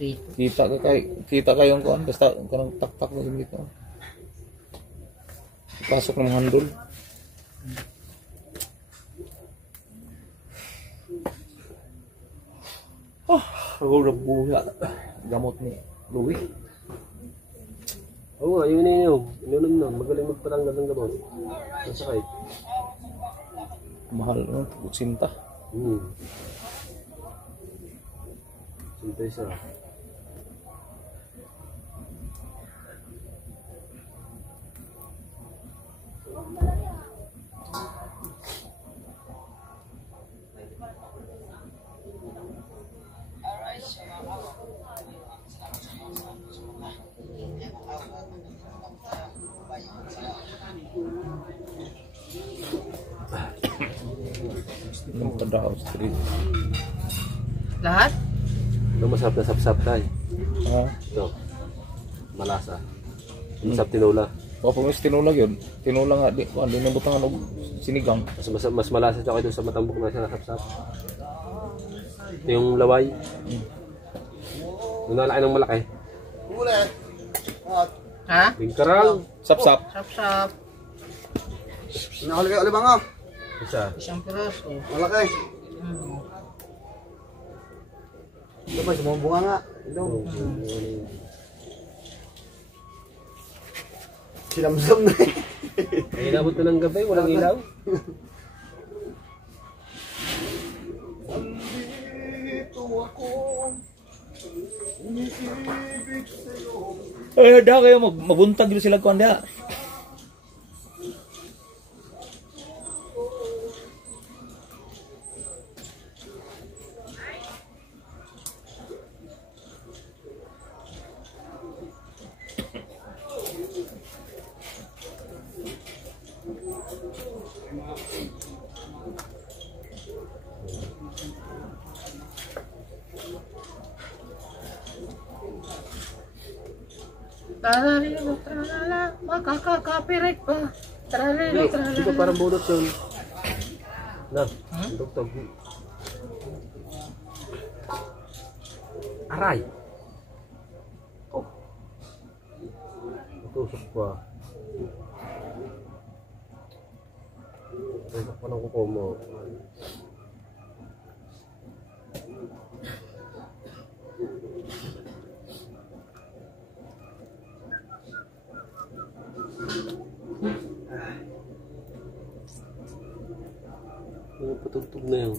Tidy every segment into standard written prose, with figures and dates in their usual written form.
Kita kayong kuan basta kanang taktak mo dito. Pasok ng handle. Ako buya gamot ni Louie. Oo, ayun na yun. Inunom na. Magaling magpatanggal ng gamot. Masakit. Mahal no, sinta. Sinta isa. Ng Padao Street. Lahat? Ito masarap na sapsap tayo. Ha? Ito. Malasa. Masarap tinula. O pag mas tinulag yun, tinula nga di ko, hindi nabutangan og sinigang. Mas malasa siya kayo sa matambok na siya na sapsap. Ito yung laway. Yung nalaki ng malaki. Ha? Bingkarang. Sap-sap. Sap-sap. Nakahuli kayo alibang ah. Isa. Isang piraso. Malaki. Ito ba, sumubunga nga. Ito. Sinamsam na eh. Ay, inabot na ng gabi, walang ilaw. Andito ako. Umiibig sa'yo. Eh, da kayo mabuntag dito sila kuan da. Tralala, tralala, makaka-copyright pa. Tralala, tralala. Di ba parang bunot yun? Na, tugtog. Aray! Oh! Natusok pa. Natusok pa ng kuko mo. Ano patugtog na yun?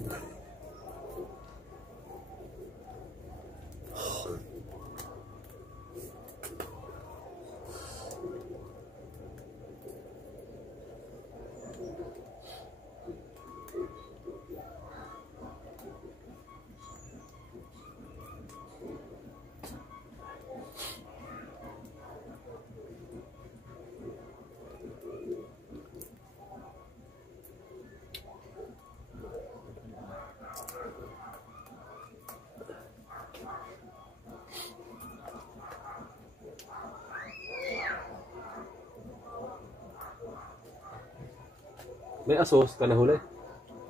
May asos ka na huli?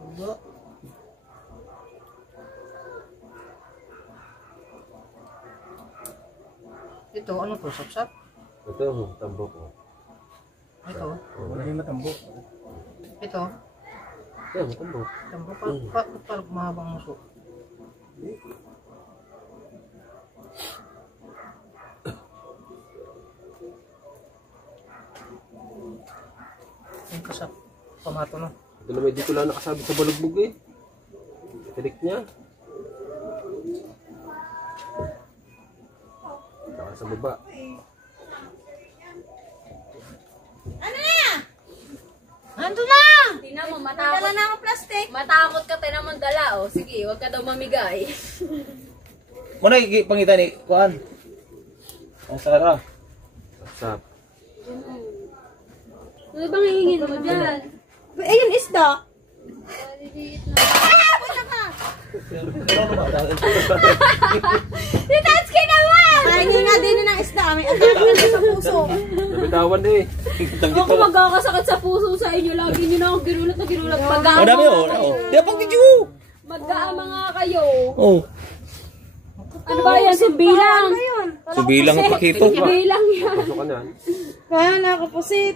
Opo. Ito, ano to? Sap-sap? Ito, tambok. Ito? Wala yung matambok. Ito? Ito, tambok. Tambok pa, parang mahabang muso. Yung kasap, pamato na. Ito naman dito lang nakasabit sa balugbog eh. Tilik niya. Saka sa baba. Ando na! Tingnan mo, matakot. Dala na ako plastic. Matakot ka, tayo naman dala. O, sige, huwag ka daw mamigay. Muna pangita ni kuan. Ang Sara. WhatsApp. Ano bang hihingin mo dyan? Ayun, isda. Maliliit na. Titatsky naman! Mahingi nga din ng isda. May atake na sa puso. Nabitawan eh. Ako magkakasakit sa puso sa inyo. Lagi nyo na ako ginulat na ginulat. Ang dami oh. Di pa video. Mag-aama nga kayo. Oh. Ano ba yan? Subilang. Subilang ang pakito. Subilang yan. Pasok ka na. Kaya nakapusit.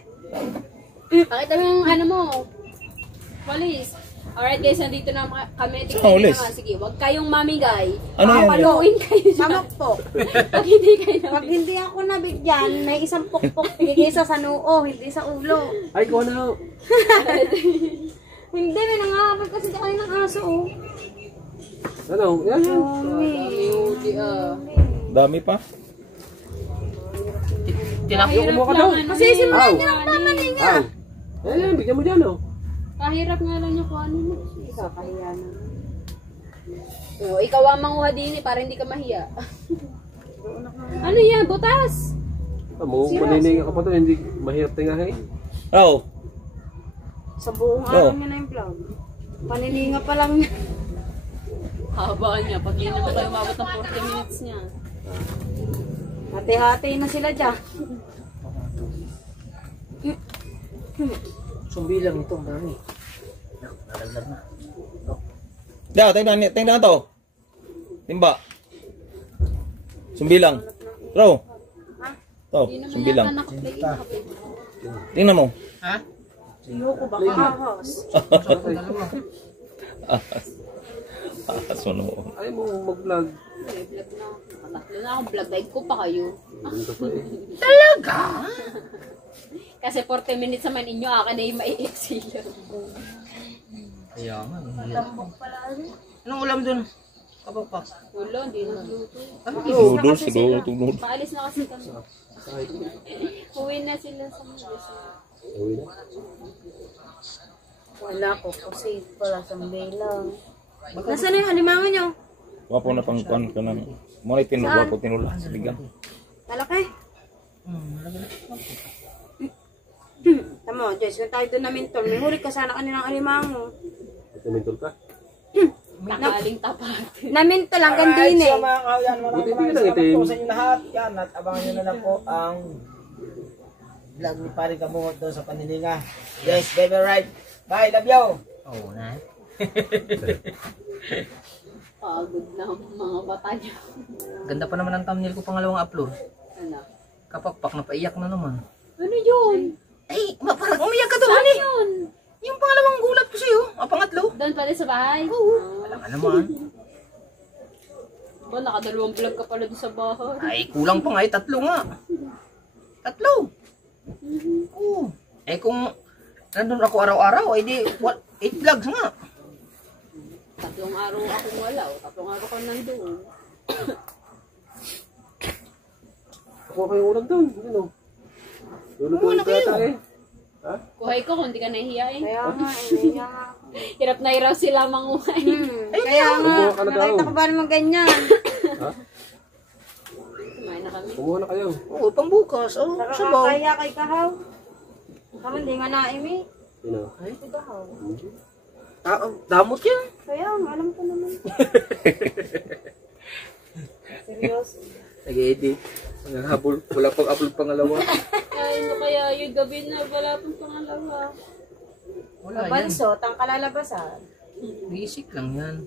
Pakita mo yung ano mo. Walis. Alright guys, nandito na kami. Saan Tingnan nyo walis? na nga. Sige, huwag kayong mamigay. Ano yan? Papaluin kayo dyan. Mamokpok. Pag hindi kayo Pag namigay. hindi ako nabigyan, may isang pukpok isa sa noo, hindi sa ulo. Ay, kuha na. Hindi, may nangangapag kasi sa kanilang aso, oh. Ano? Yan, yan. Hindi Dami pa. Kumuha ka daw. Masisimulan niyo ng naman niya. Aw. Eh, bigyan mo dyan, oh. Kahirap nga lang yung kuhanin mo. Kakahiya na. Oh, ikaw ang manguha din para hindi ka mahiya. Ano yan? Butas! Manininga ka pa to, hindi mahirap tingahin. Oh. Sa buong araw niya na yung vlog. Panininga pa lang niya. Haba niya. Pag hindi naman kayo umabot ng 40 minutes niya. Hati-hati na sila dyan. Sumbilang ito, dami. Nalaglag na. Da, tingnan to. Timba. Sumbilang. Bro. To, sumbilang. Tingnan mo. Ha? Ayoko baka ahas. Aso mo. Ay mo mag-vlog. Vlog na. Tatlo na akong vlog. Live ko pa kayo. Ganito pa eh. Talaga? Kasi 40 minutes naman inyo. Akin na yung mai-exhale. Kaya nga. Anong ulam dun? Kapapak. Wala, hindi na luto. Noodles, siguro. Paalis na kasi kami. Uwi na sila sa mga. Uwi na. Wala ko kasi pala sa bilang. Nasaan na yung halimango niyo? Wapo na pang kuan ka ng. Mo ni tinula ko tinula sa bigang. Malaki? Tama, Joyce, kung tayo doon na mintol, may huli ka sana kanilang alimango. Ito mentor ka. Takaling tapat. Namintol hanggang din eh. So mga kawayan, Buti maraming lang salamat itim. po sa inyo lahat. Yan, at abangan nyo na lang po ang vlog ni Pare Kamuhot doon sa Panininga. Yes, baby, right. Bye, love you. Oo na. Pagod na ang mga bata niya. Ganda pa naman ang thumbnail ko pangalawang upload. Ano? Kapakpak na paiyak na naman. Ano yun? Ay, parang umiyak ka doon Saan eh. yun? Yung pangalawang gulat ko sa'yo, ang pangatlo. Doon pala sa bahay? Wala ka naman. Ba, nakadalawang vlog ka pala doon sa bahay. Ay, kulang pa nga eh, tatlo nga. Tatlo. Oo. Eh kung nandun ako araw-araw, ay di 8 vlogs nga. 3 araw akong wala. 3 araw ka nandun. Ako kayo ulam doon. Ano? Lulutuin ka yata eh. Ha? Kuhay ko kung di ka nahihiyain. Kaya nga, kaya nga. Hirap na hirap sila manguhay. Kaya nga, Kumuha ka na daw. nakita ko ba naman ganyan? Ha? Kumain na kami. Kumuha na kayo. Oo, pangbukas. Oo, sabaw. Kaya kay Kahaw. Kami hindi nga naimi. Sino? Si Kahaw. Damot yan. Kaya nga, alam ko naman. Seryoso. Nag-edit. Naghabol. Wala pang upload pangalawa. Ay, ano kaya yung gabi na wala pang pangalawa. Wala yan. Bansot, ang kalalabasan. Basic lang yan.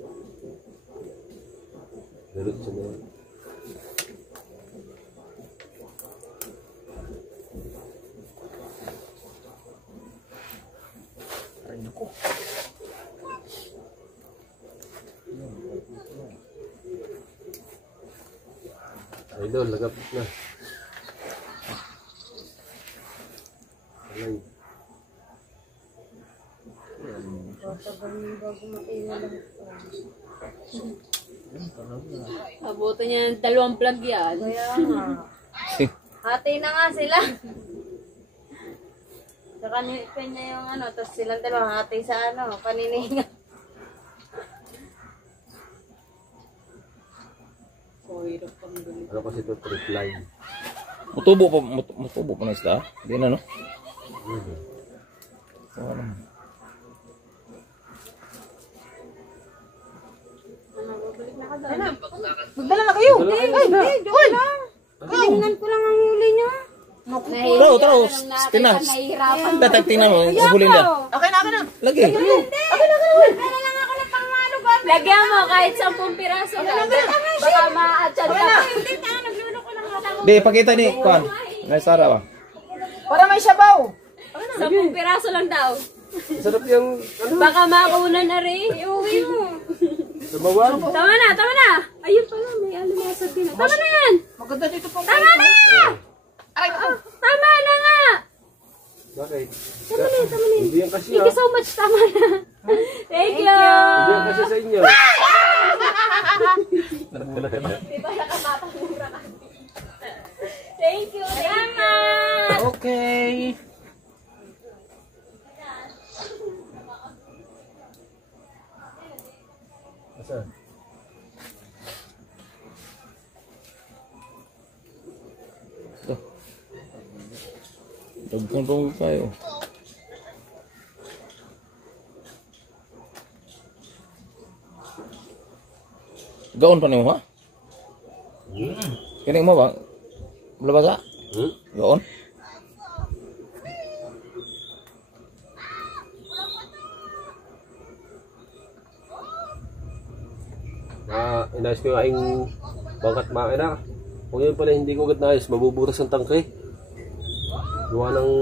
Luluto sa mga. Ay, naku. Idol, lagap na. Alay. Abutan niya ng 2 vlog yan. Kaya nga. Hati na nga sila. Saka nipin niya yung ano, tapos silang dalawa hati sa ano, panininga. Oh, hirap pang gulo. Ano kasi ito? Trip line. Mutubo pa na isda. Hindi na no. Oo naman. Magdala na kayo. Ay, joke lang. Tingnan ko lang ang huli niya. Taro, tinas. Nahihirapan. Tingnan mo, huli na. Okay na, okay na. Lagi. Dala lang ako ng pangmalugan. Lagyan mo kahit 10 piraso lang. Baka ma-atchan ka. Hindi ka, nagluloko lang ako. Di, pakita ni Kwan. Ngay Sara ba? Para may sabaw. 10 piraso lang daw. Sarap yung, ano, Baka makunan na rin. Iuwi mo. sabawan. Tama na. Ayun pala, may alimasag din. Tama na yan. Maganda dito pang Tama na! Aray ko. Tama na nga. Bakit? Tama na. Hindi yan kasi Thank you so much. Tama na. Thank you. Hindi yan kasi sa inyo. Diba nakapatamura ka? Thank you. Salamat. Okay. Asan? Dagkan pa mo kayo. Gaon pa ni mo ha? Kini mo ba? Belabasa? Gaon? Inayos ko yung aking bangkat makina. Kung yun pala hindi ko agad naayos, mabubutas ang tangke. Gawa ng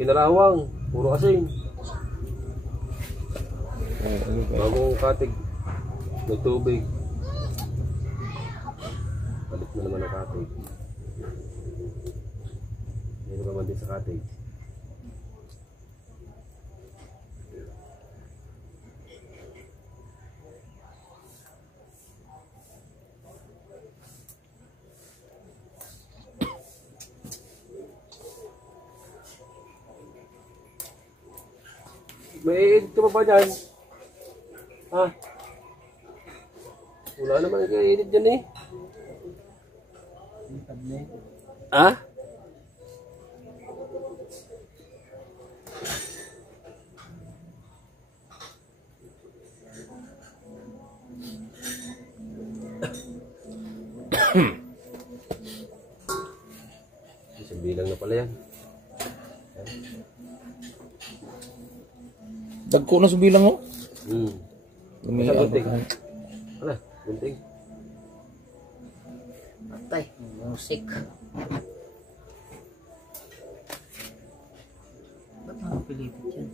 kinarawang, puro asin. Bagong katig, nagtubig. Balik mo naman ang katig. Hindi naman din sa katig. May edit ka pa ba dyan? Ha? Wala naman i-edit dyan eh. Ha? Isang bilang na pala yan. Dagko na subilang mo? Basta gunting. Ano? Gunting. Patay. Music. Ba't nakapilipit yan?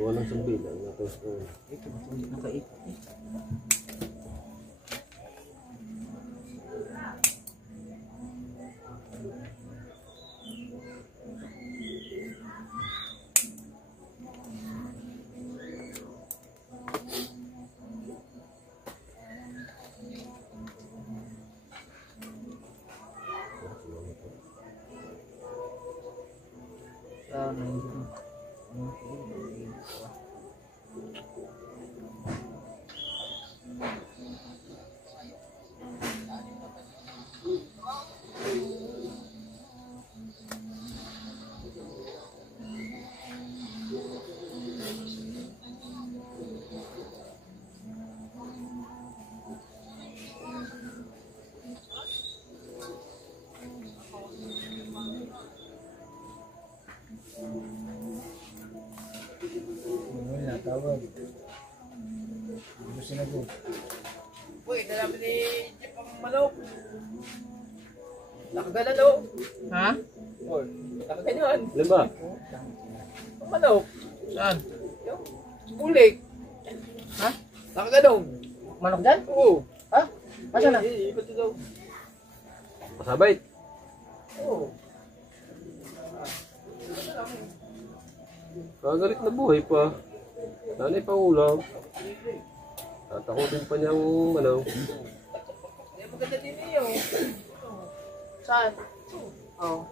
Gawa ng isang bilang. Ito, nakaipit eh. Uy, dalaman ni Jeep ang manok. Nakagalan o. Ha? Oh, nakaganyan. Alin ba? Ang manok. Saan? Yung bulik. Ha? Nakaganon. Manok dyan? Oo. Ha? Asa na? Ibat daw. Masabay. Oo. Kagalit na buhay pa. Nanay pang ulam. Tatakotin pa niyang ano. Hindi maganda din iyo. Saan? Oh.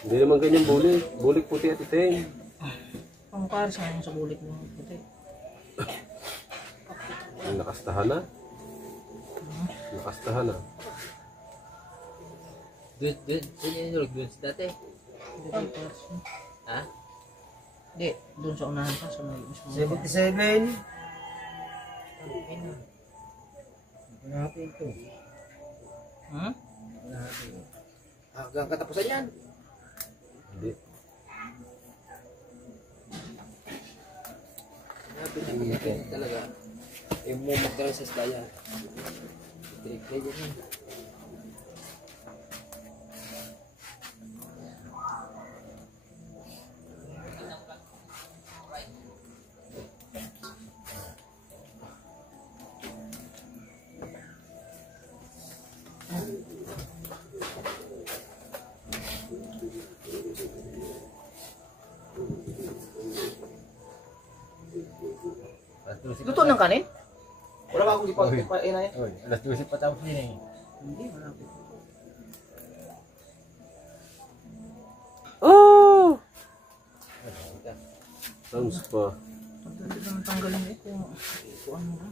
Hindi naman ganyan bulik. Bulik puti at itim. Ang par saan sa bulik mo? Puti. Ang nakastahan na. Nakastahan na. Doon yung nurag dati. Ha? Hindi, doon sa unahan pa, sa may mismo. 77. Hmm? Hanggang katapusan yan. Hindi. Sabi niya, kaya talaga. Yung mumok talaga sa isdaya. Kaya yun. Luto ng kanin? Wala ba akong ipain na yan? Oy, alas 12 pa tapos yun eh. Hindi, malapit. Oh! Sounds pa. Pagdali naman tanggalin eh kung ano na.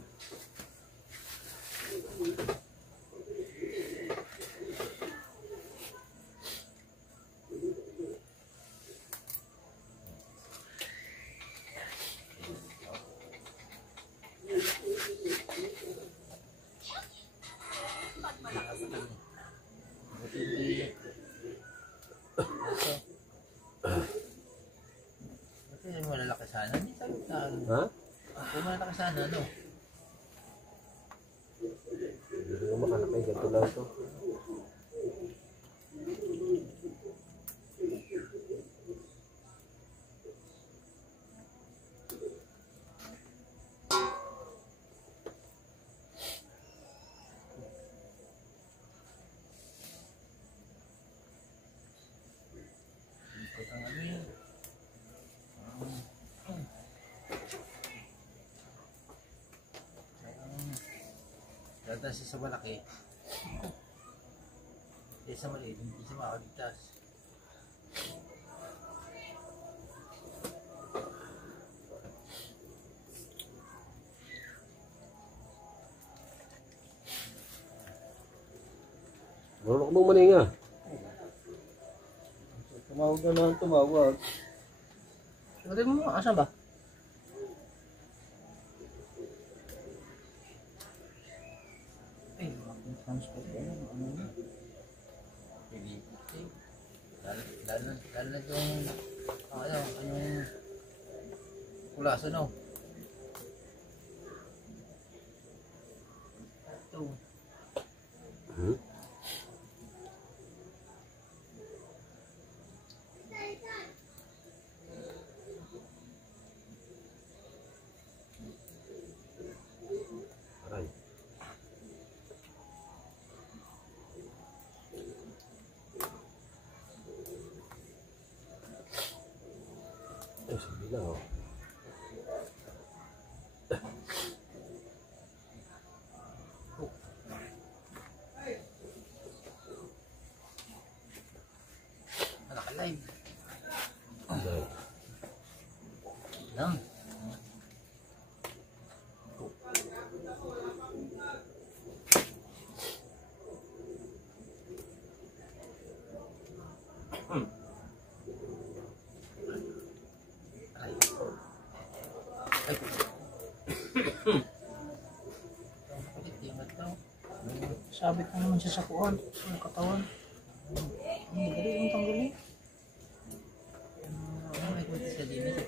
Kasi malalaki sana. Hindi sabi na ano. Ha? Kung malalaki sana, ano? Hindi ko makalakay. Ganito lang ito. Ikot ang ano yun. Dadas sa malaki. Sa maliit, hindi siya makakaligtas. Marunong mong maninga. Tumawag na lang, tumawag. Sabi mo, asan ba? Ay, transfer ko na. Ano na? Pili. Lalo na itong anong kulaso, no? Ito. Hmm? Aray. Ay, sabi lang oh. Nakalive. Aray. Lang. Ay. Ay. Itingat daw. Sabit na naman siya sa kuwan, sa katawan. Hindi ka rin yung tanggalin. May kunti sa dinis.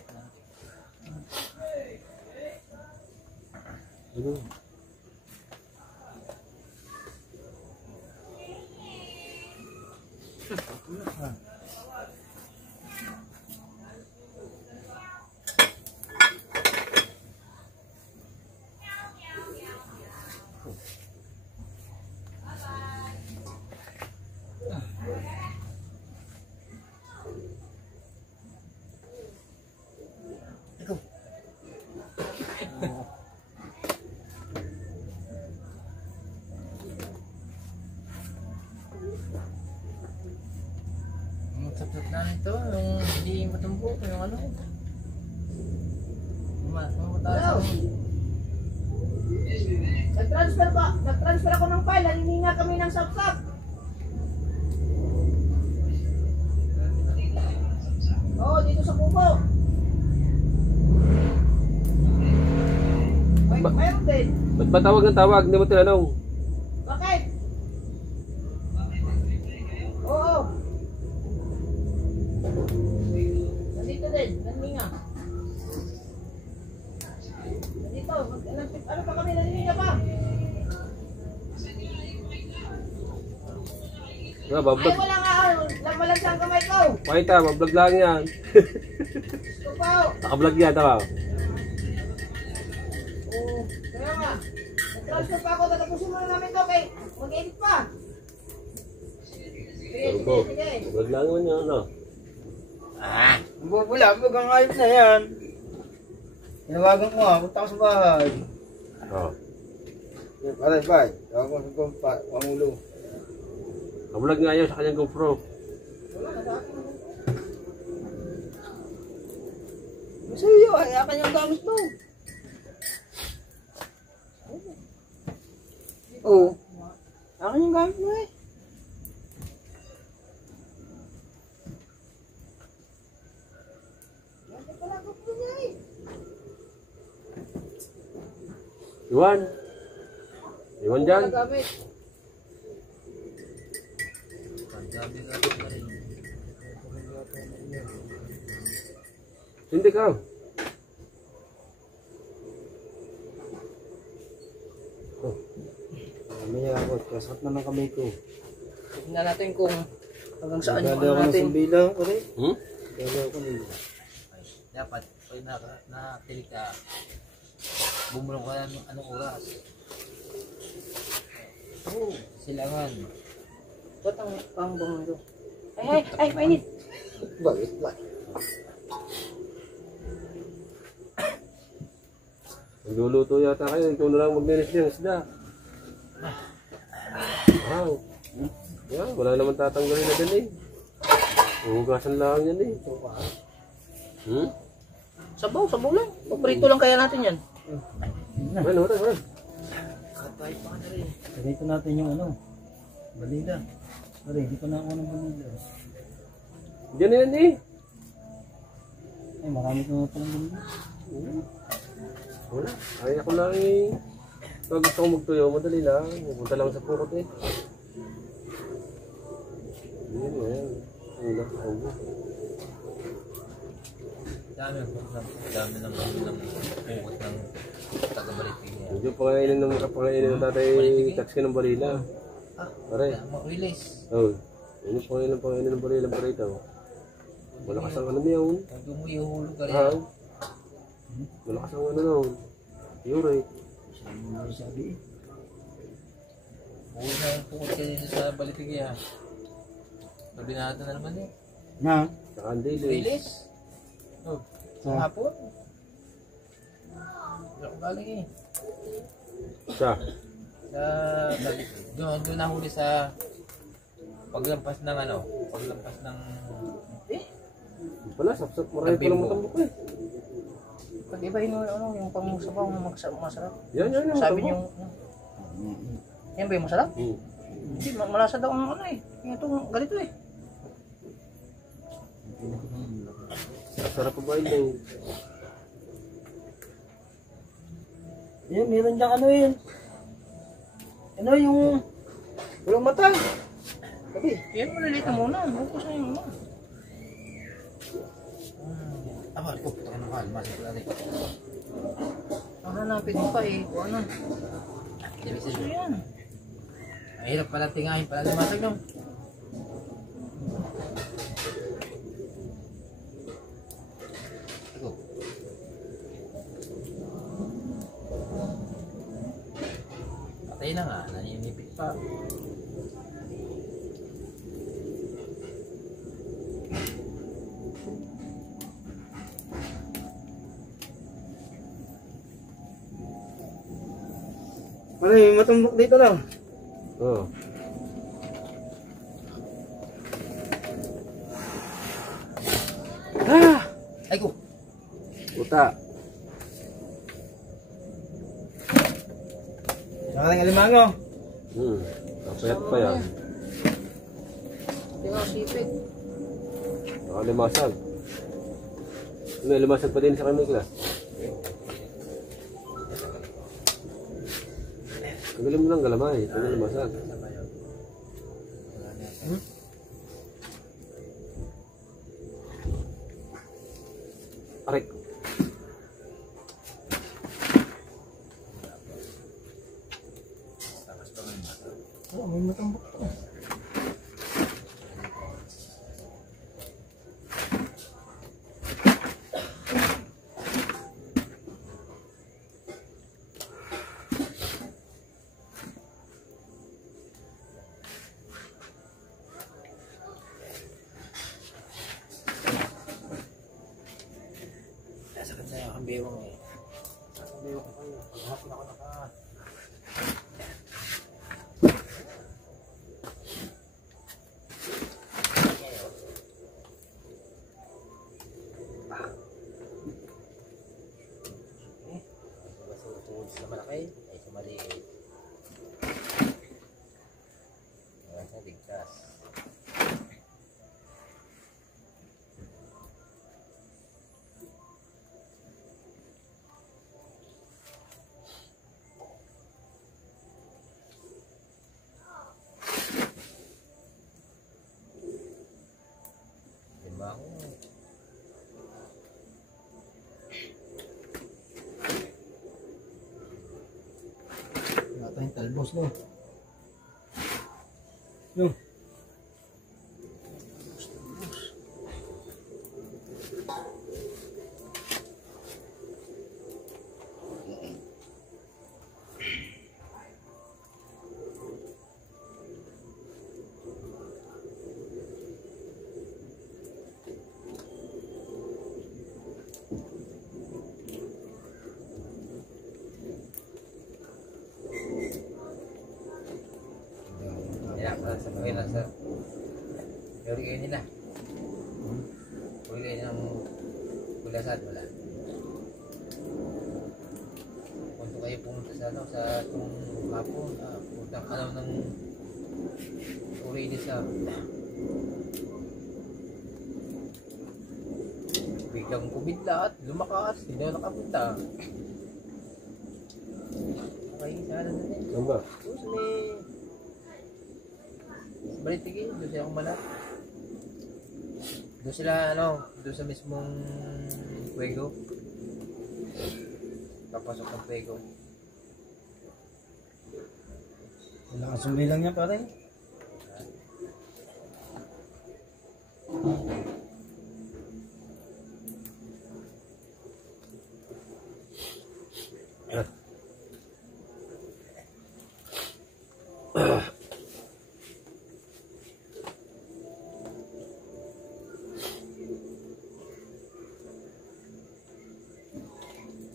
Ano? Sapot na nito, yung hindi matumbok, yung ano. Mataas ako. Nag-transfer ako ng file, nanininga kami ng sapsap. Oo, dito sa kubo. Ay, mayroon din. Ba't ba tawag ng tawag? Hindi mo tinanong. Bakit? Oo. Nandito din, nanininga. Ano pa kami nanininga pa? Nga, Ay, bablog. wala nga. Lamalag sa kamay ko. Pakita, bablog lang yan. Tupaw. Nakablog yan, tama. Oo. Kaya nga. Nag-transfer pa ako. Tatapusin mo na namin to. Kay mag-edit pa. Sige, sige, sige. Bablog lang naman yan, ano? Bubula. Bagang ayos na yan. Tinawagan ko nga. Punta ko sa bahay. Oo. Aray, bay. Tawag ko sa Pangulo. Nakablog nga yan sa kanyang GoPro. Sa'yo, ay akin yung gamit mo. Oo. Akin yung gamit mo eh. Iwan. Iwan dyan. Gamit. Hindi ka. Mamaya ako, kasat na ng kamay ko. Tignan natin kung hanggang saan yung Dali ako ano ng natin. sumbilang ko rin. Hmm? Dali ako ng Dapat, pag nakatili ka, bumulong ka ng anong oras. Oo, silangan. Ba't ang pangbang nito? Ay, mainit. Bakit ba? Nagluluto yata kayo. Ikaw na lang maglinis ng isda. Wow. Yan, wala naman tatanggalin na din eh. Huhugasan lang yan eh. Hmm? Sabaw lang. Paprito lang kaya natin yan. Ano. Dito natin yung ano, balida. Pare, hindi pa na ako ng balida. Diyan na yan eh. Ay, marami ko na palang balida. Wala. Ay ako lang eh. Pag gusto ko magtuyo, madali lang. Pupunta lang sa pukot eh. Yan na yan. Una, ako. Dami ng pukot ng taga-balitig niya. Medyo pangainin ng tatay taxi ng balila. Pare. Mag-release. Oo. Yun yung pangainin ng balila pare ito. Malakas ang ano yun. Pag umuyuhulog ka Ha? rin. Malakas ang ano nun. Yuri. Uwi na yung pukot ka dito sa balitig niya. Kabinata na naman eh. Na? Saka ang daily. Release? Oh, sa hapon. Wala ko galing eh. Sa? Doon nahuli sa paglampas ng paglampas ng Wala, sapsap. Marami pa lang matambok eh. Pag iba yung pangsabaw na masarap. Yan. Sabi matambok. niyo, yan ba yung masarap? Hmm. Hindi, malasa daw ang ano eh. Yung itong ganito eh. Sarap pa ba yun? Yan, meron diyang ano yun. Ano yung walang mata. Sabi. Yan, maliliit na muna. Bukos na yung ano. abal ko, puto ka ng mahal, masip lang eh. Hanapin mo pa eh. Kung ano. Ibig So sabihin, yan. ang hirap pala tingahin pala limatag no. Ito. Patay na nga, naninipit pa. Ano yung matumbok dito lang? Oo. Ay ko! Uta. Saka ng alimango. Kapayat pa yan. Tingnan sipit. Nakalimasag. May limasag pa din sa kami class. Tanggalin mo lang galamay. Tanggalin limasag. Aray. Oh, may matambok to. Nasakit sa'yo ang bewang eh. Ang bewang ko yun. Paghapon ako Tungod sa malaki ay sa maliit. Ngayon sa bigkas. Dibango. Wala tayong talbos, no? Yung. Ya, sa mga nasa teori kayo nila. Huli kayo ng kulasad, wala. Kung kayo pumunta sa ano, sa itong hapon, pumunta ka lang ng already sa biglang kumidlat, lumakas, hindi ako nakapunta. Okay, sana na din. Saan ba? Tapos may balitigin, doon sila kumalat. Doon sila, doon sa mismong Puego. Papasok ng Puego. Wala kang sumbi lang niya, pare.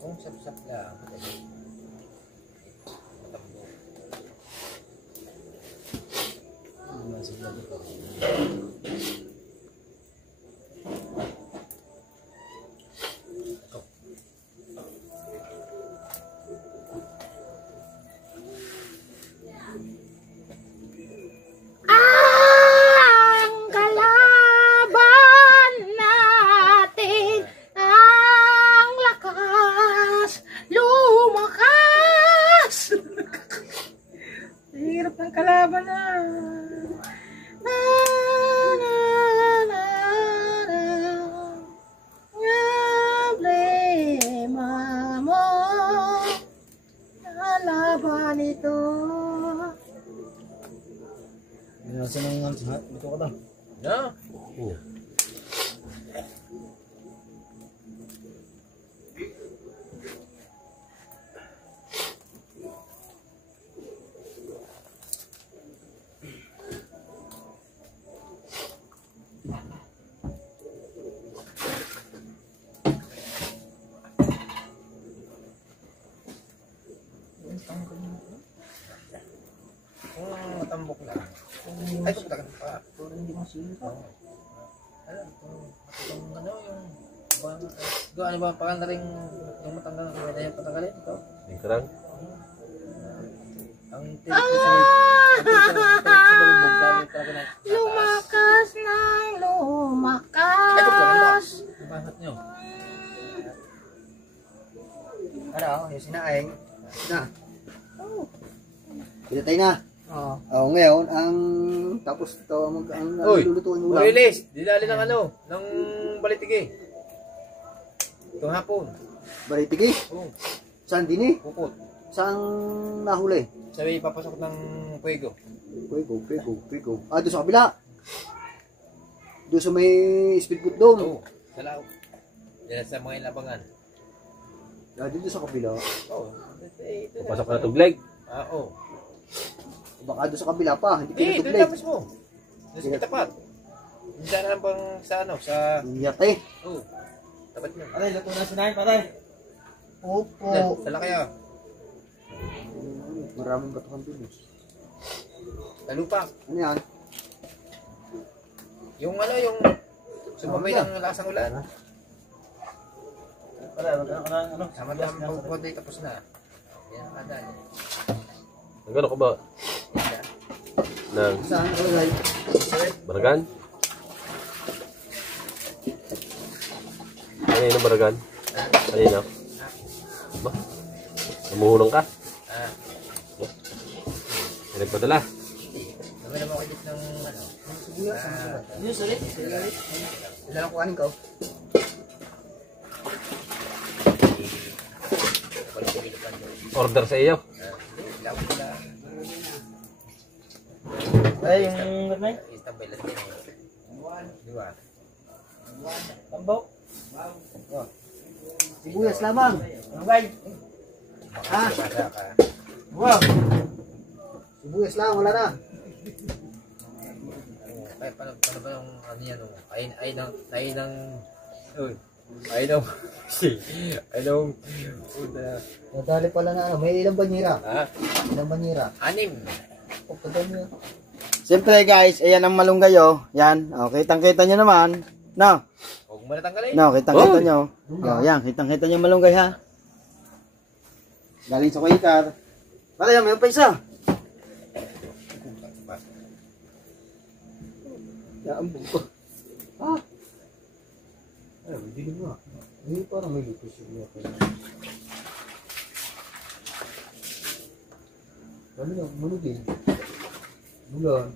Kung sap-sap lang, madali. Matambo. Ang kalaban natin, ang lakas, lumakas. Hirap ng kalaban na. Na, na, na, na. Problema mo, nalaban ito. Nasa nang hat, dito ka daw. No? Matambok lang. Ay, ito talaga pa. Pero hindi mo sila. Alam, yung ano ba, pakan na rin yung matanggal ng kumeda yung patanggalin ito. Yung karang? Ang tirik sa balibog dahil talaga na. Lumakas ng lumakas. Bakit nyo? Ano, yung sinaing. Na. Kita tayo na. Oo. Oh, ngayon, ang tapos ito, ang Uy! lulutuin mo lang. Release! Dinali ng ng balitigi. Itong hapon. Baritigi. Oo. Saan din eh? Pupot. Saan nahuli? Sabi papasok ng Puego. Pwego. Ah, doon sa kabila. Doon sa may speedboat doon. Oo, sa lao. Yan sa mga inabangan. Ah, dito sa kabila. Oo. Papasok ka na tugleg. Oo. Baka doon sa kabila pa, hindi Eh, doon pinatublig. lang mismo. Doon sa tapat. Hindi na lang bang sa ano, sa... Yate. Oo. Tapat nyo. Pare, luto na sinahin, pare. Opo. Sa lakaya. Maraming batuhan doon. Talupak. Ano yan? Yung ano, yung... Sumabay ng lasang ulan. Pare, wag ka na, ano. Sama-sama pagpunta tapos na. Yan ang kadan. Nagano ka ba? Nang Saan? Alay. Baragan? Kanina Baragan? Kanina? Ba? Namuhulong ka? Ah. May nagpadala? Naman naman ako dito ng ano. Yun, sorry. Ilan ang kuhanin ko? Order sa iyo? Ay, yung Renay. Istambay lang din. Di ba? Tambaw. Sibuyas lamang. Ano guys? Ha? Basa ka. Wow. Sibuyas lang, wala na. Kaya paano ba yung ano yan? Ay ng Nadali pala na ano. May ilang banyera? ha? Ilang banyera? 6. Siyempre guys, ayan ang malunggay oh. Yan. Oh, kitang-kita nyo naman. No. Huwag mo na tanggalin. No, kitang-kita nyo. Oh, yan. Kitang-kita nyo malunggay ha. Galing sa Kuikar. Pare, yan. Mayroon pa isa. Yaambog ko. Ha? Ay, hindi nga. Hindi parang may lupis yung yata. Ano lang, manugin. Bulan.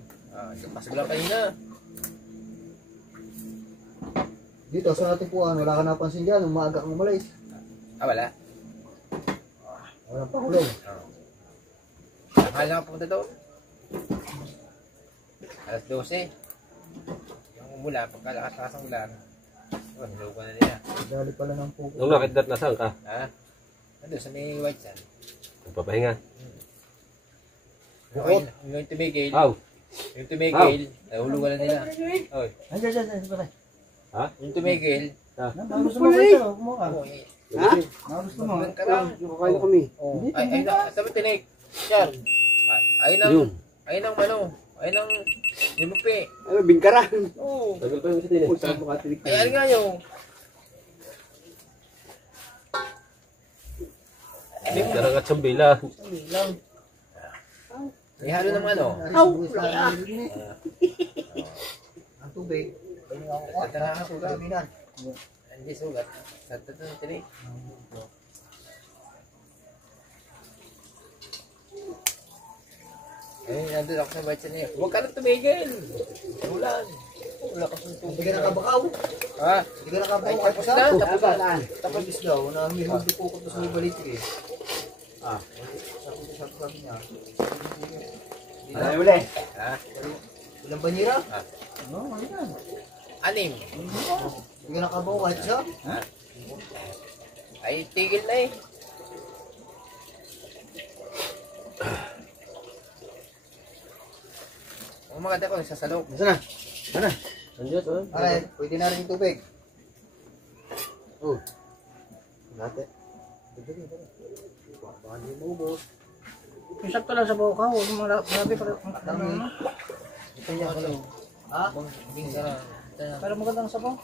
Pasok lang kanina. Dito sa ating puan, wala ka napansin dyan, umaga kang umalis. Wala. Walang pakulong. Akala nga pumunta doon. Alas 12. Yung umula, pagkalakas-lakas ang ulan. Hinugo na nila. Dali pala ng puko. Nung nakitdat na saan ka? Ha? Ano, sa may white sand. Nagpapahinga. Yung tumigil. Aw! Yung tumigil, nahulugan na nila. Oy. Andiyan, pare. Ha? Yung tumigil. Gusto mo ba ito? Kumuha. Ha? Gusto mo? Yung karang. Nakakain kami. Ay na, sabi tinig. Yan. Ay nang, ay nang ano, ay nang, limupi. Ano, bingkaran? Oo. Tagal pa yung isa din eh. Saan mo katilig Ay, ano nga yung, Karang at sambila. may halo ng ano. Ang tubig. Sa tanahan ko sugat. Hindi sugat. Sa tatang tinig. Eh, nandun ako sa white sand niya. Huwag ka na tumigil. Ulan. Wala ka pang Hindi tubig. ka nakabakaw. Ha? Hindi ka nakabaw. Ay, Kahit tapos sa na. tapos Tapos na. na. Tapos daw, na may hundi po ko sa may balitik eh. Ah, sabi niya. Ay, uli. Ha? Ilang banyera? No, ano yan? 6. Hindi ka nakabaw kahit sa? Ay, tigil na eh. Ang maganda ko, sa salok. Nasaan na? Nandiyan, oh. Alright, pwede na rin yung tubig. Oh. Nate. Baka hindi mo ubos. Yung sakto lang sa buhok ka, huwag mo malabi para ano. Ito niya ko lang. Ha? Minsan, Pero magandang sabaw.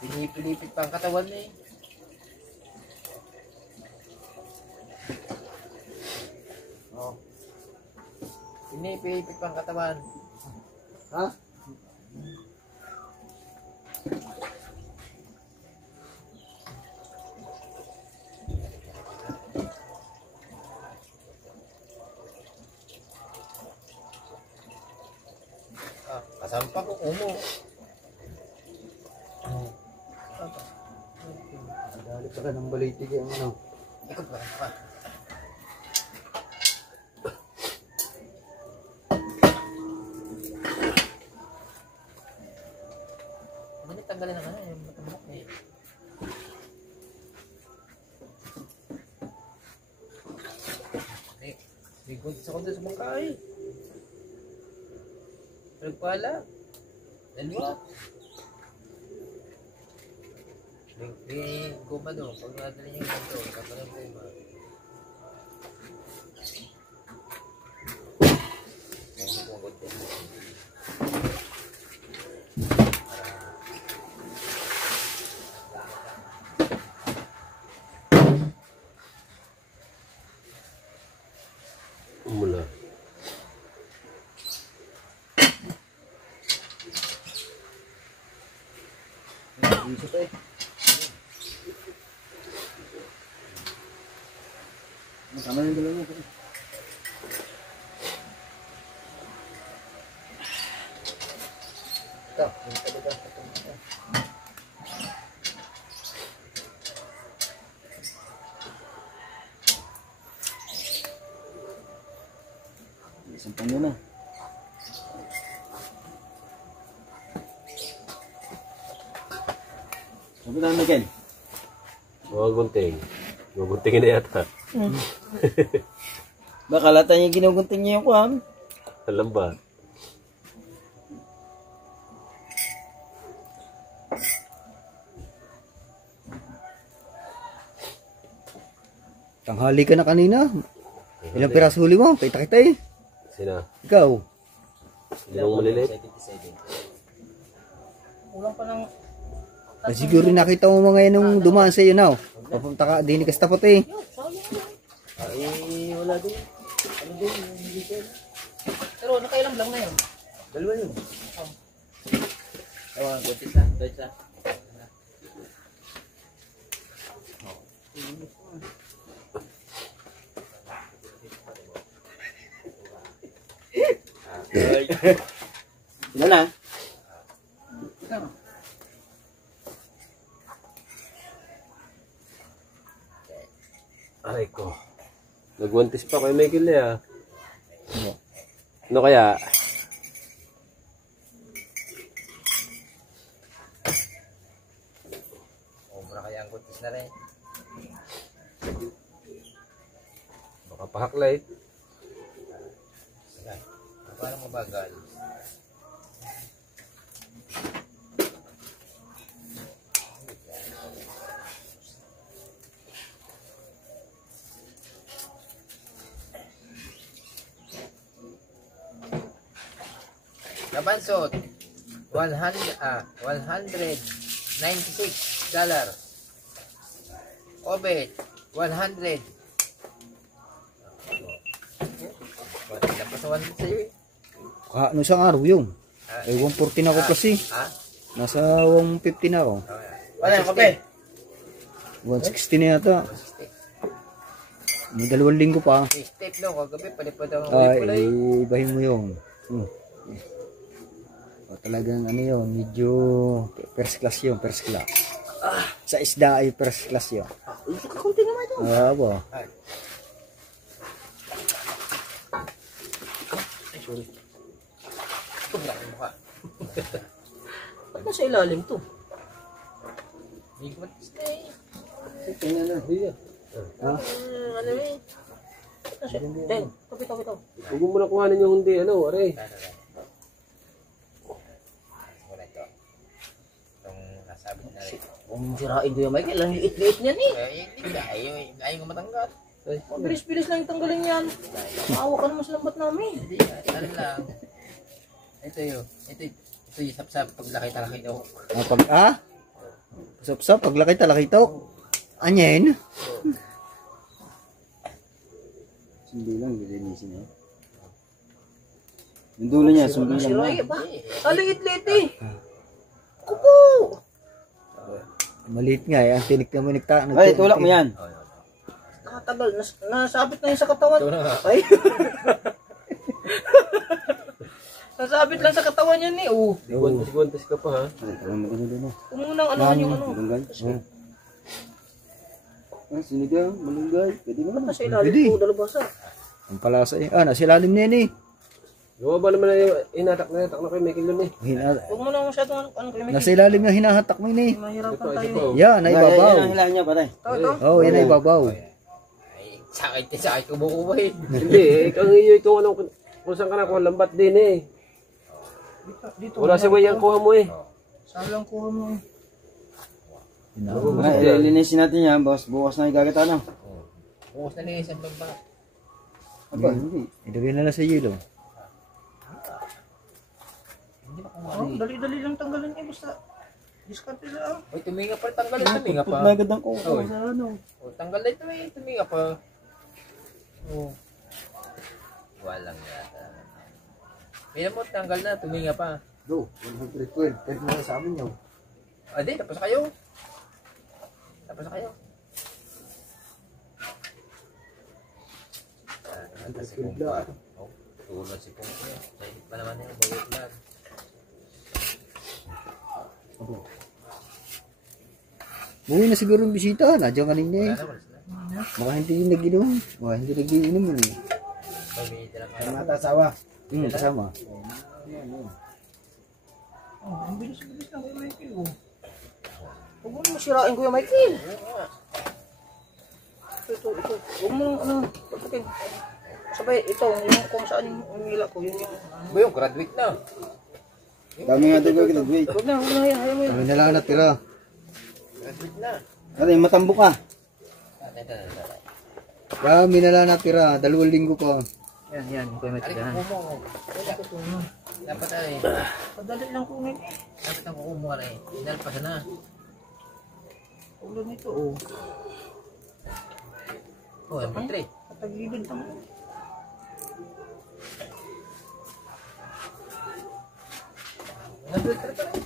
pinipilipit pa ang katawan niya eh. Oh. Pinipilipit pa ang katawan. Ha? Kasampa ko umo. Dali pala ng balitig yung ano. Ikot ba? May kuntis ako doon sa bangkay. Nagpala. Dalawa. May goma doon. Pag nadali niyo yung doon, kapag ang goma. Mula. Masama yung dalawa mo. Sampang nyo na. Sabi na Miguel. Mga gunting. Mga guntingin na yata. Baka lata niya ginugunting niya yung kuhan. Alam ba? Tanghali ka na kanina. Ilang piraso huli mo? Kita eh. Sina? Ikaw. Ilang maliliit? Kulang pa ng... Siguro nakita mo mga yan nung dumaan sa iyo now. Papunta ka, di ni Kastapot eh. Ay, wala din. Ano din? Hindi ko. Pero nakailang lang na yun. Dalawa yun. Ewan, kuntis na. Dahil sa. Sila na. Aray ko. Nagwantis pa kay Michael eh ah. Ano kaya? Obra kaya ang kuntis na rin. Baka pahaklay. Sige. Paano mabagal? Kabansot, $196. Obet, 100. Wala pa sa 100 sa'yo eh. Ano isang araw yun? Ay 140 na ako kasi. Ha? Nasa 150 na ako. Wala yung kape. 160 na yata. May 2 linggo pa. Step no, kagabi palipad ang Ay, pala eh. ibahin mo yun. Talagang ano yun, medyo first class yun, first class. Sa isda ay first class yun. Kakunti naman ito. Ba? Wala ang mukha. Ba't nasa ilalim to? Hindi ko matistay. Tingnan na. Hiya. Ano eh? Ten, kapito. Huwag mo muna kuhanin yung hindi. Ano, aray. Wala ito. Itong nasabi na rin. Kung sirain ko yung Michael, ang liit-liit niyan eh. Hindi ka. Ayaw ko matanggal. Bilis-bilis lang yung tanggalin yan. Maawa ka naman sa lambat namin. Hindi. Ano lang. Ito yun. Ito yung sapsap paglaki talaki daw. Sap-sap, paglaki talaki to. Anyen? Sundi lang, bilinisin niya. Yung dulo niya, sundi lang na. Siray ba? Aliit-liit eh. Kupo! Maliit nga eh, ang tinik na manikta. Ay, tulak mo yan. Nakatagal. Nasabit na yun sa katawan. Ito na nga. Ay. Nasabit lang sa katawan yan eh. Oh. Sigwantis ka pa ha. Ay, parang magano doon na. Kumunang anuhan yung ano. Malunggay? Sinigang, malunggay. Pwede naman. Nasa ilalim Pwede. ko, dalabasa. Ang palasa eh. Nasa ilalim na yan eh. Gawa ba naman na yung inatak na kay Michael nun eh. Huwag mo na masyadong ano kayo. Nasa ilalim na hinahatak mo yun eh. Mahirapan Ito, tayo. ito. Yan, ay babaw. Yan ang hilahin niya, patay. Ito. Oh, yan ay babaw. Ay, Sakit kumukuha eh. Hindi, ang iyo itong ano, kung saan ka nakuha, lambat din eh. Dito. Wala si Way ang kuha mo eh. Saan lang kuha mo? Linisin natin yan, boss. Bukas na igagata na. Bukas na niya isang bagba. Aba, hindi. Ilagay na lang sa yelo. Hindi ba Oh, dali-dali lang tanggalin eh. Basta diskarte lang. Uy, tuminga pa. Tuminga pa. Nagad ang kuha Oy. sa ano. Oh, tanggal na ito eh. Tuminga pa. Oh. Walang yata. Kaya mo, tanggal na. Tuminga pa. Do, 112. Pwede mo na sa amin yun. Di, tapos na kayo. Tapos na kayo. Tulad si Pong. Sahit pa naman yun. Bawit lang. Buhay na siguro yung bisita. Nandiyan kanina eh. Wala na. Baka hindi nag-inom. Baka hindi nag-inom yun eh. Pamilya lang kayo. Mata asawa. Kasama. Oh, ang bilis-bilis lang kay Michael. Oh. Huwag mo na masirain Kuya Michael. Ito. Huwag mo ano, pagpakin. Sabay, ito, yung kung saan yung umila ko, yun yung... Ba yung graduate na? Dami nga ito ko kinagwait. Huwag na, yan, ayaw mo yun. Kami na lang natira. Graduate na. Aray, matambo ka. Ito. Kami na lang natira. 2 linggo pa. Yan, Kuya Michael. Alin Yan. kukumo ko. Dapat ay. Padali lang ko ngayon. Dapat ang kukumo ka na eh. Inalpasan na. Ulo nito, oh. Oh, MP3. Katagilid naman. Graduate ka na rin.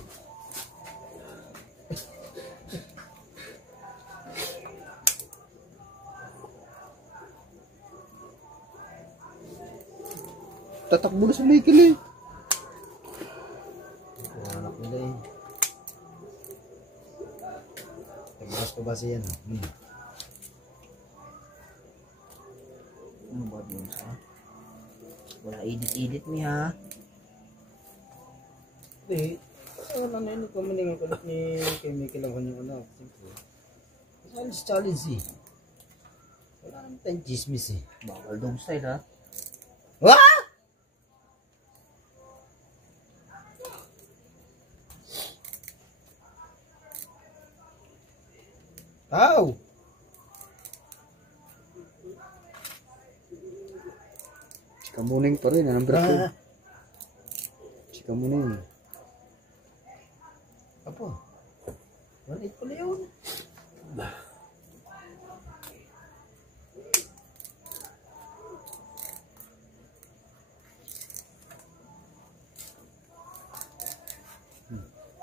Tatakbo na sa Michael eh. Anak nila eh. Nagbukas pa ba siya? Ano ba yun sa? Wala edit mi ha. Hindi. Kasi wala na yun. Kumalingan ko ni kay Michael ang kanyang anak. Kasi alis challenge eh. Wala naman tayong chismis eh. Bawal dong style ha. Wah! Ow! Kamuning pa rin, anong brato? Si Kamuning. Apo. Walit pala yun.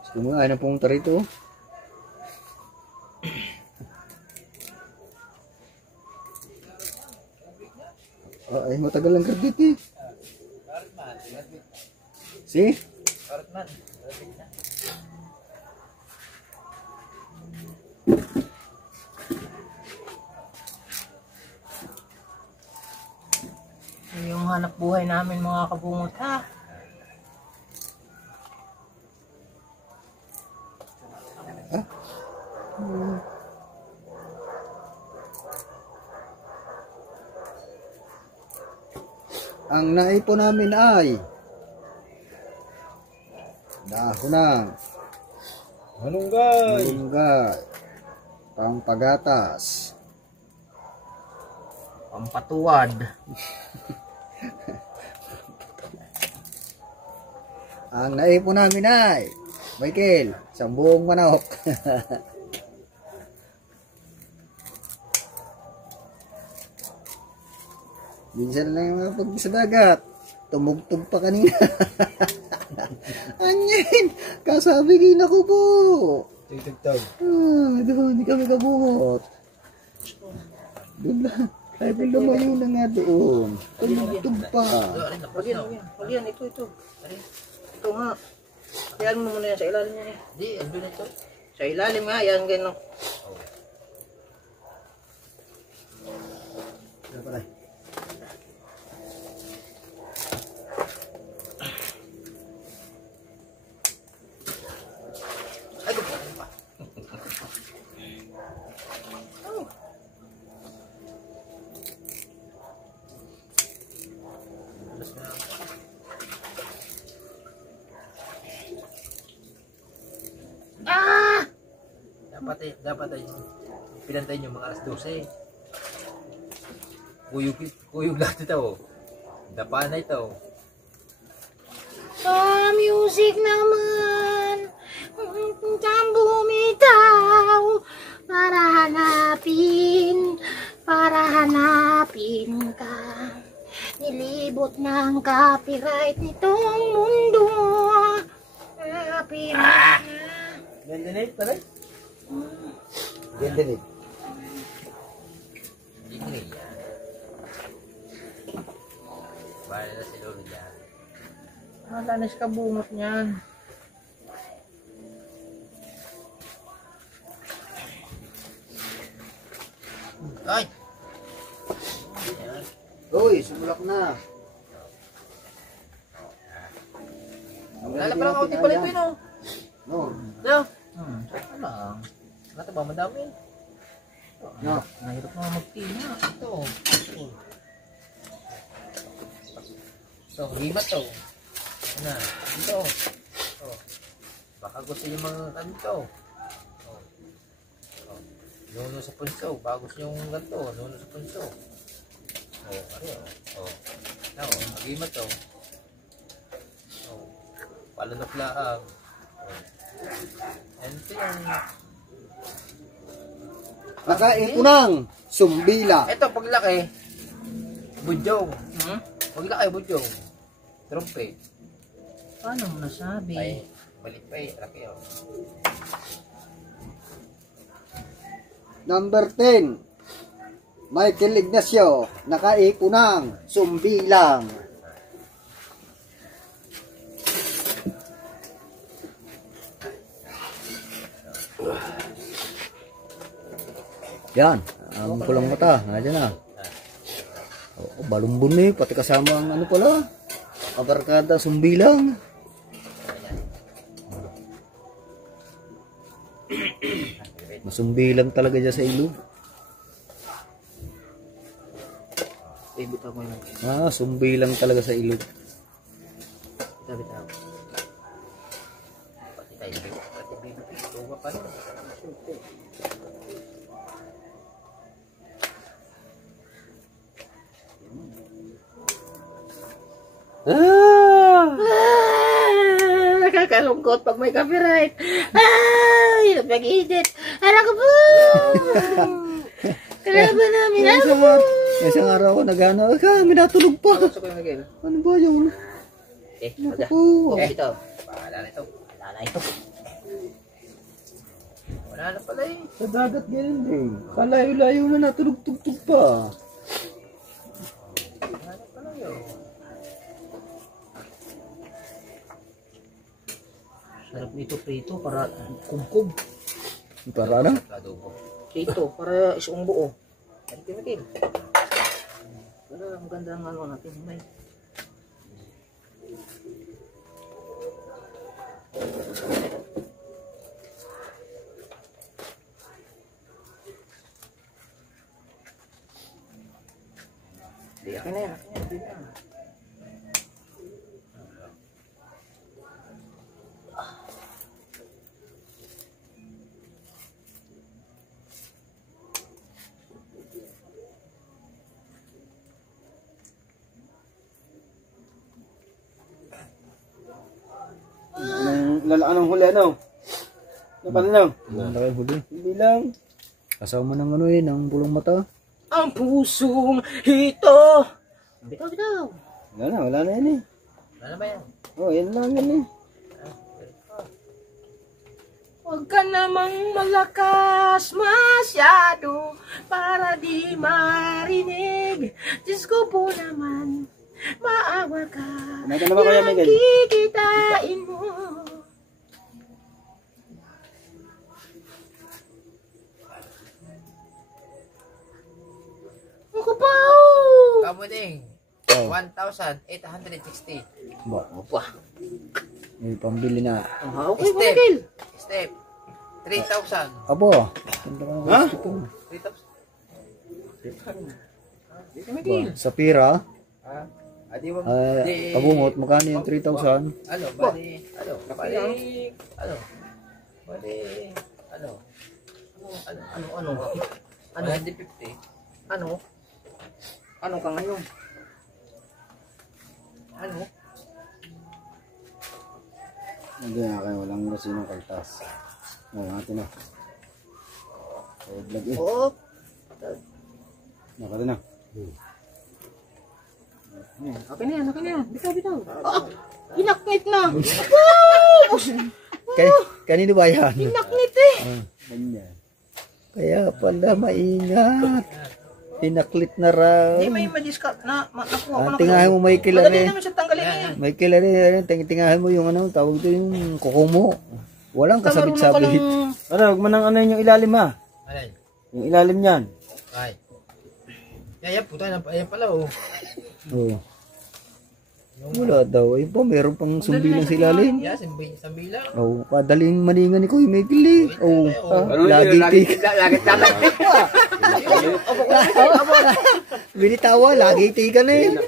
Gusto mo nga, ayaw na pumunta rito. Ay, matagal lang graduate eh. Si? Karatman. Yung hanap buhay namin mga kabungot ha. Ang naipon namin ay dahon ng malunggay, pangpagatas, Pampatuwad. ang naipon namin ay Michael, isang buong manok. Minsan lang yung mga pag sa dagat. Tumugtog pa kanina. Anyan! Kasabi kina ko po. Tugtog. Doon, hindi kami kabungot. Doon lang. Kahit lumayo na nga doon. Tumugtog pa. Wag yan, ito. Ito nga. Kayaan mo muna yan sa ilalim niya eh. Di, ando na ito. Sa ilalim nga, yan ganyan. Ay, gupin pa. Labas na. Dapat ay pinantay nyo mga alas 12. Kuyog lahat ito. Dapa na ito. Music naman ang bumitaw para hanapin ka. Nilibot ng copyright nitong mundo. Gandanate pala. Gandanate. Ingay yan. Bahala na si Lolo dyan. Matanis ka bungot niyan. Ay! Uy, sumulak na. Wala pa lang kauti pala ito yun, oh. No. No? Saka lang. Wala ba madami? No. Nahirap na magtina. Ito. Ito, himat to. Ano? Ito. Ito. Baka gusto yung mga kanto. Nuno sa punso. Bagos yung ganto. Nuno sa punso. Ano yun? Himat to. Palanok laang. And ito yung... Nakaipunang sumbila. Ito, paglaki. Budyong. Paglaki, budyong. Trumpet. Paano mo nasabi? Ay, balit pa eh. Laki oh. Number 10. Michael Ignacio. Nakaipunang sumbilang. Yan, ang pulang mata, nandiyan na. Oh, balumbon eh, pati kasama ang ano pala, abarkada sumbilang. Masumbilang talaga dyan sa ilog. Bitaw mo yun. Sumbilang talaga sa ilog. Bitaw. Pati tayo. Pati baby fish. Tuwa pa rin. Nakakalungkot pag may copyright. Ay, napag-edit. Anak ko po. Kalaban namin. Isang araw ako nagano, kami natulog pa. Gusto ko yung nagil. Ano ba yun? Wala. Oh, Bitaw. Bahala na ito. Wala na ito. Wala na pala eh. sa dagat ganyan din. Kalayo-layo na natulog-tugtog pa. Wala na pala yun. Sarap nito prito para kumkub. Para na? Adobo. Prito para isang buo. Tingin. Pero ang ganda ng ano natin. May. Di akin na yan. Akin na yan. Lalaan ng huli ano? Napalinaw? Laki huli. Hindi lang. Kasama ng ano eh, ng pulong mata. Ang pusong ito. Bitaw. Wala na yan eh. Wala na ba yan? Oh, yan lang yan eh. Huwag ka namang malakas masyado para di marinig. Diyos ko po naman, maawa ka. Kumain ka na ba, Kuya Miguel? Kikitain mo. Ako pa. Kamuning. Oh. 1,860. Ba, may pambili na. Okay, Step. Michael. Step. 3,000. Abo. Ganda ka ng gusto ko. 3,000. Michael. Sa pira, Adi mo, Pabungot, magkano yung 3,000? ano, bali, ano, Ano? 150. Ano ka ngayon? Ano? Hindi nga kayo, walang masinong kaltas. Oo, natin na. Vlog eh. Oo. Nakata na. Okay na yan. Bitaw. Hinaknit na. Kanino ba yan? Hinaknit eh. Ganyan. Kaya pala maingat. Pinaklit na raw. Hindi may ma-discard na. Nakuha ko na. Tingahan mo may Madali kilari. naman siya tanggalin eh. May kilari. Tingahan mo yung ano, tawag ito yung kuko mo. Walang kasabit-sabit. Para, huwag mo nang ano yung ilalim ha. Alay. Yung ilalim niyan. Ay. Yan, puta, ayan pala, oh. Oo. Wala daw. Ayun pa, meron pang sumbilang sa ilalim. Yan, sambi lang. Oo, padaling maningan ni Kuya Michael eh. Oo, lagi tik. Binitawa, lagi tikan eh.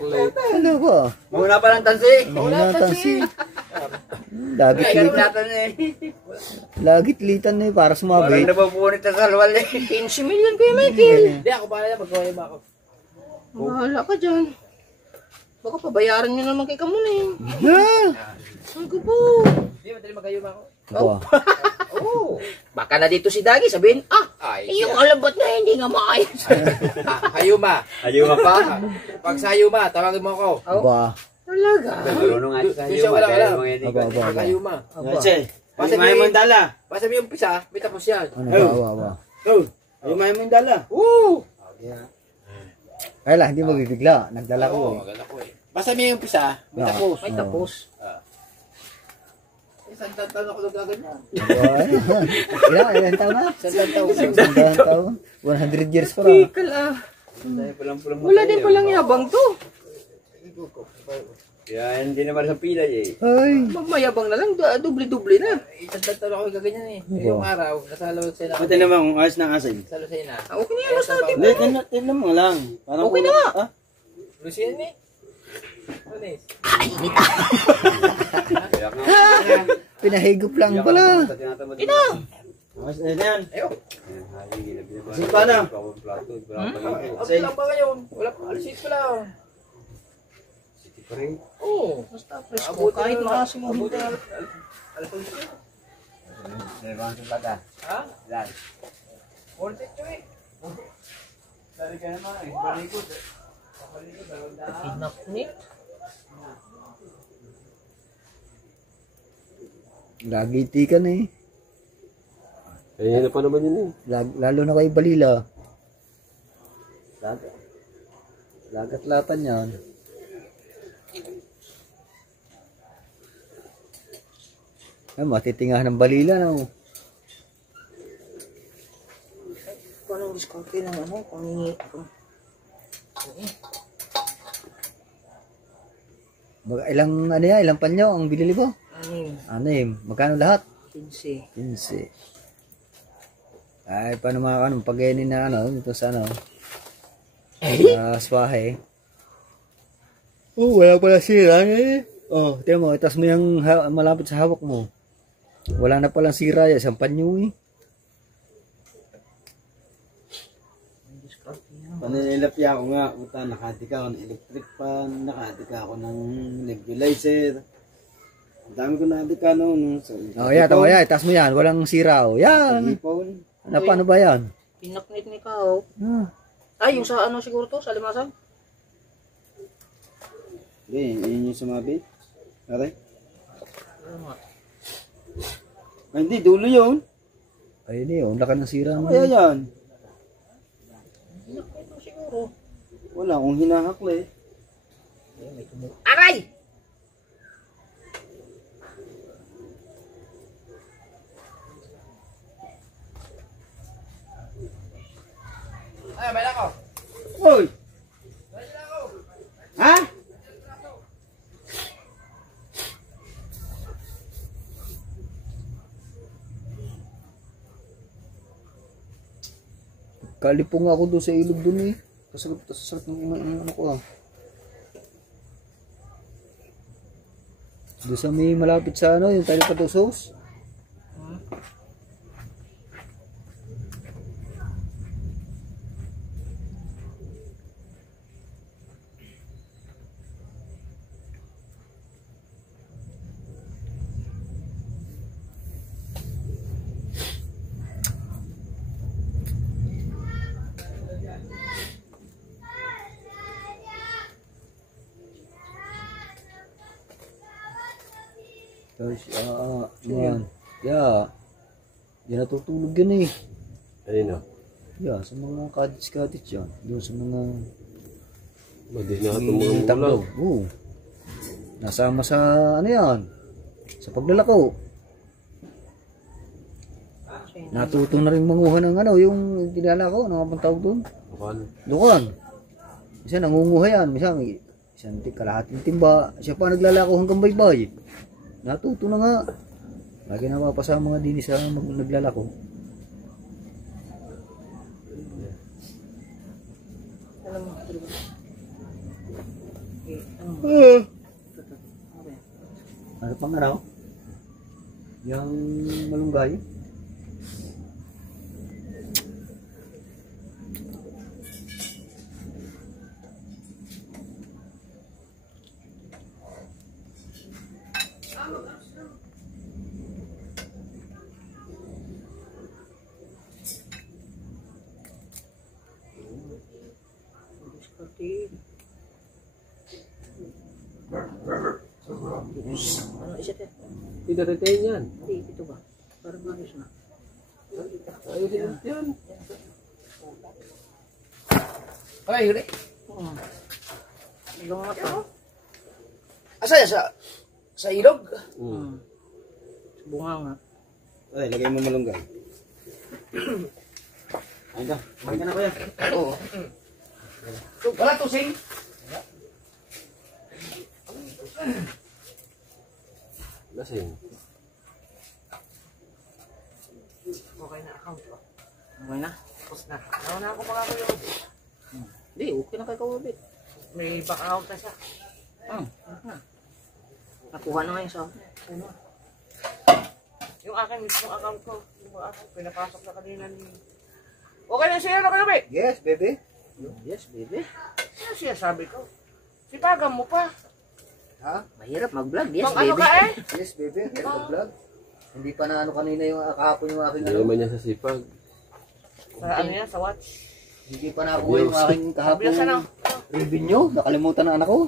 Ano ba? Muna pa lang tansi. Mahuna tansi. Lagit litan eh, para sumabit. nababuunit na salwal eh. 15 million Kuya Michael. Hindi, ako pala na, pagkawin ba ako? Bahala ka dyan. Baka pabayaran nyo naman kay Kamon eh. Ang gubo. Hindi, madali magayo ba ako? Aba. Oo. Baka na dito si Dagi sabihin, yung alabat na hindi nga maayos. Hayuma. Hayuma pa? Pag sa Hayuma, tawagin mo ako. Aba. Talaga? Siya wala alam. Aba. Hayuma. Che, Pasa may mandala. Pasa may umpisa, may tapos yan. Ano ba? Ayun may mandala. Ay lang, hindi magbibigla. Nagdala ko eh. Maganda ko eh. Basta may umpisa, may tapos. May tapos. Isang taon ako nagaganyan. Ilan taon na? Isang taon. 100 years pa ra. Tikal Wala din palang yabang to. Yan, hindi naman sa pila eh. Ay. Magmayabang na lang, dubli-dubli na. Isang taon ako gaganyan eh. Yung araw, nasalo sa ina. Pati naman kung ayos ng asin. Nasalo sa ina. Okay na yan, basta natin. Hindi, tinan mo lang. Okay na nga. Lucian eh. Ano eh? Pinahigop lang pala. Ina! Ayos na yan. Ayo. Asin pa na. Okay lang ba ngayon? Wala pa, alisit pa lang. Oo. Basta presko, kahit maasim mo hindi. Ha? Yan. Worth it to eh. Dari ka naman eh. Balikod. Hinaknit. Lagi tikan eh. Kaya na pa naman yun eh. Lalo na kay Balila. Lagat latan yan. Ay, matitingahan ng Balila na oh. Paano diskarte ng ano? Pangingi. Ilang ano yan? Ilang panyo ang binili mo? Anim. Magkano lahat? 15. 15. Ay, paano mga kanong pag-enin na ano? Ito sa ano? Swahe. Oh, wala pala sira eh. Oh, tiyan mo, itas mo yung malapit sa hawak mo. Wala na palang sira yan, isang panyo eh. Panilapya ako nga, uta, nakatika ako ng electric fan, nakatika ako ng nebulizer. Ang dami ko nakatika noon. Oh, yan, tama yan, itas mo yan, walang sira oh. Yan. Ano, paano ba yan? Pinaknit ni Kao. Ay, yung sa ano siguro to, sa limasan? Hindi, yun yung sumabit. Aray? Ay, hindi, dulo yun. Ayun eh, ang laki ng sira mo. Kaya yan. Pinaknit mo siguro. Wala akong hinahakli. Aray! Ay, may lang ako. Hoy! Ha? Kalipong ako doon sa ilog doon eh. Kasakit ng ano ko ah. Doon sa may malapit sa ano, yung tayo patusos. Tapos, yan. Yeah. Yan natutulog yan eh. Ayun o. Yeah, sa mga cottage yan. Doon sa mga Madi na itong mga tablaw. ulam. Oo. Nasama sa ano yan. Sa paglalako. Natuto na rin manguha ng ano, yung tinalako, ano nga bang tawag doon? Bukan. Dukan. Isa nangunguha yan. Isang kalahating timba. Siya pa naglalako hanggang baybay. Natuto na nga. Lagi napapasa mga dini sa naglalako. Ano pang araw? Yung malunggay. Ano isa te? Hindi retain yan. Hindi, ito ba? Parang maayos na. Ayusin yan. Ay, yun eh. Ilong mata. Asa yan? Sa ilog? Sa bunga nga. Ay, lagay mo malunggay. Ayun ka. Kumain ka na kuya. Oo. Wala tusing. Lasing. Okay na account ko. Okay na? Tapos na. Nauna ako mga kuya. Hindi, okay na kay Kawabit. May back account na siya. Nakuha na ngayon sa ano? Yung akin mismo account ko. Yung account, pinapasok na kanina ni... Okay na siya na Kawabit? Yes, baby. Yes, baby. Ano siya sabi ko? Sipagan mo pa. Ha? Mahirap mag-vlog. Yes, Pang ano baby. ka eh? Yes, baby. Yes, vlog. Hindi pa na ano kanina yung kahapon yung aking Hindi ano. naman niya sa sipag. Sa ano yan, sa watch. Hindi pa nakuha yung aking kahapon Bilas na. revenue. Nakalimutan na anak ko.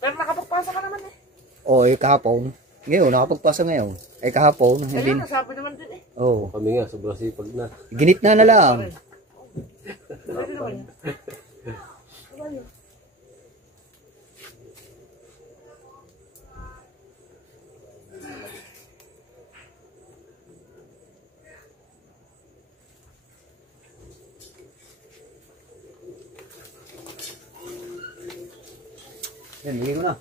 Pero nakapagpasa ka naman eh. Oo, kahapon. Ngayon, nakapagpasa ngayon. Kahapon, hindi Kaya na. nasabi naman din eh. Oo. Kami nga, sobrang sipag na. Ginit na lang. Pwede naman yun. Yan, bigay ko na.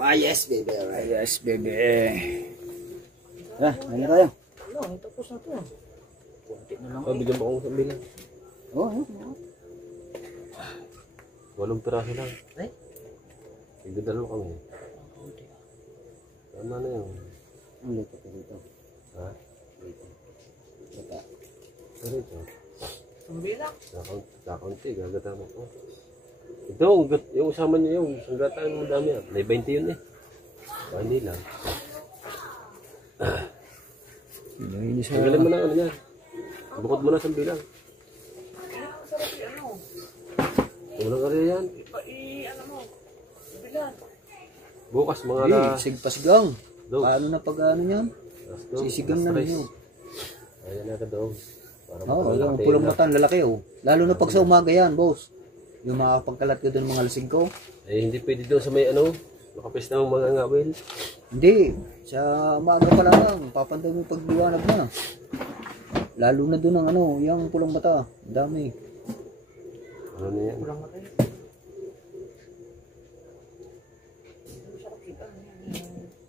Ah, yes, baby. Alright. Yes, baby. Ano tayo? Ano, tapos na to. Kunti na lang. Bigyan mo akong sambilan. Oo, 8 piraso lang. Ay? Igdadalo kami. Tama na yun. ang luto ko dito. Ha? Bata. Pero ito. Tumbilang. Kakaunti, gagata mo po. Ito, yung usama niyo yung sanggataan mo dami yan. May 20 yun eh. Hindi lang. Hindi sa... Tanggalin mo na ano yan. Bukod mo na sa bilang. Sarap yung ano. Walang area yan. Ano mo. Bilan. Bukas mga Hindi, alas. sigpasgang. Dos. Paano na pag ano yan? Alas dos, Sisigang na alas tres. ninyo. Ayan na ka daw. Para Oo, makalaki yung pulang na. mata, lalaki oh. Lalo na pag sa umaga yan, boss. Yung makakapagkalat ko doon mga lasing ko. Eh, hindi pwede doon sa may ano. Nakapis na mga ngawil. Hindi, sa umaga pa lang, papandaw mo pagdiwanag na. Lalo na doon ang ano, yung pulang mata. Ang dami. Ano na yan? Kulang natin.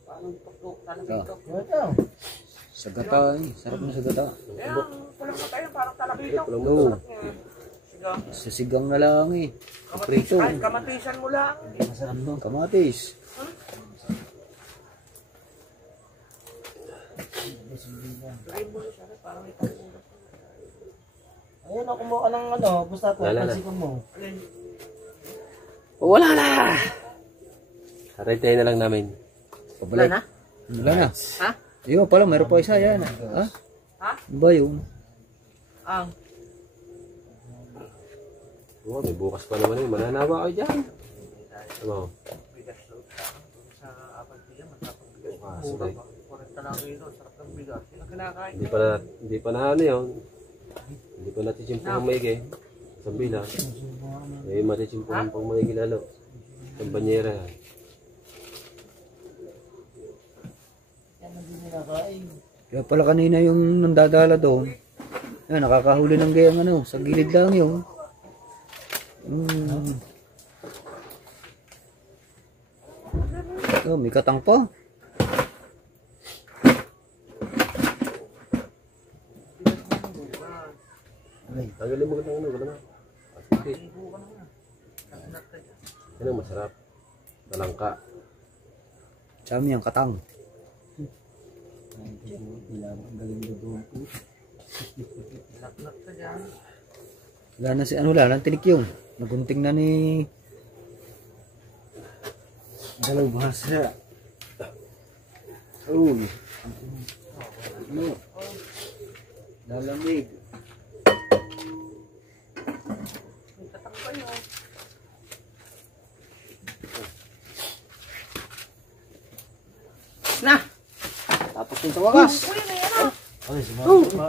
Parang paklo. Talakito. Sagata eh, sarap na sagata. Kaya kulang na tayo. Parang talakito. Walang Oo. mata. Sa sigang na lang eh. Prito. Kamatisan mo lang. Masarap doon. Kamatis. Ayun, ako mo ka ng ano, basta ko, Wala na. pansikan mo. Wala na! Harintayin na lang namin. Wala na? Wala na. Ha? Ayun pala, mayroon pa isa yan. Ha? Ha? Ano ba yun? Ang. Oh, may bukas pa naman yun. Mananawa kayo dyan. Ano? Bukas, okay. Hindi pa na ano yun. Hindi pa natitsimpuhan maigi. Isang bilang. May matitsimpuhan pang maigi lalo. Isang banyera yan. Kaya pala kanina yung nandadala doon. Yan, nakakahuli ng gayang ano. Sa gilid lang yun. Oh, may katang pa. Tanggalin mo katang ano. Wala na. Yan ang masarap. Talangka. Sami ang katang. Wala na si ano lang, tinik yung. Nagunting na ni Dalawasa. Oh. Ano? Lalamig. Na! tapos yung sa wakas. Ay, sumagot pa.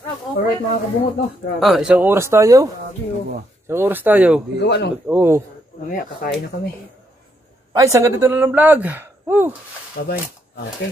Alright mga kabungot no. Grabe. Ah, isang oras tayo. Isang oras tayo. Gawa no. Oo. Mamaya kakain na kami. Ay, sanggat dito na ng vlog. Woo! Bye-bye. Okay.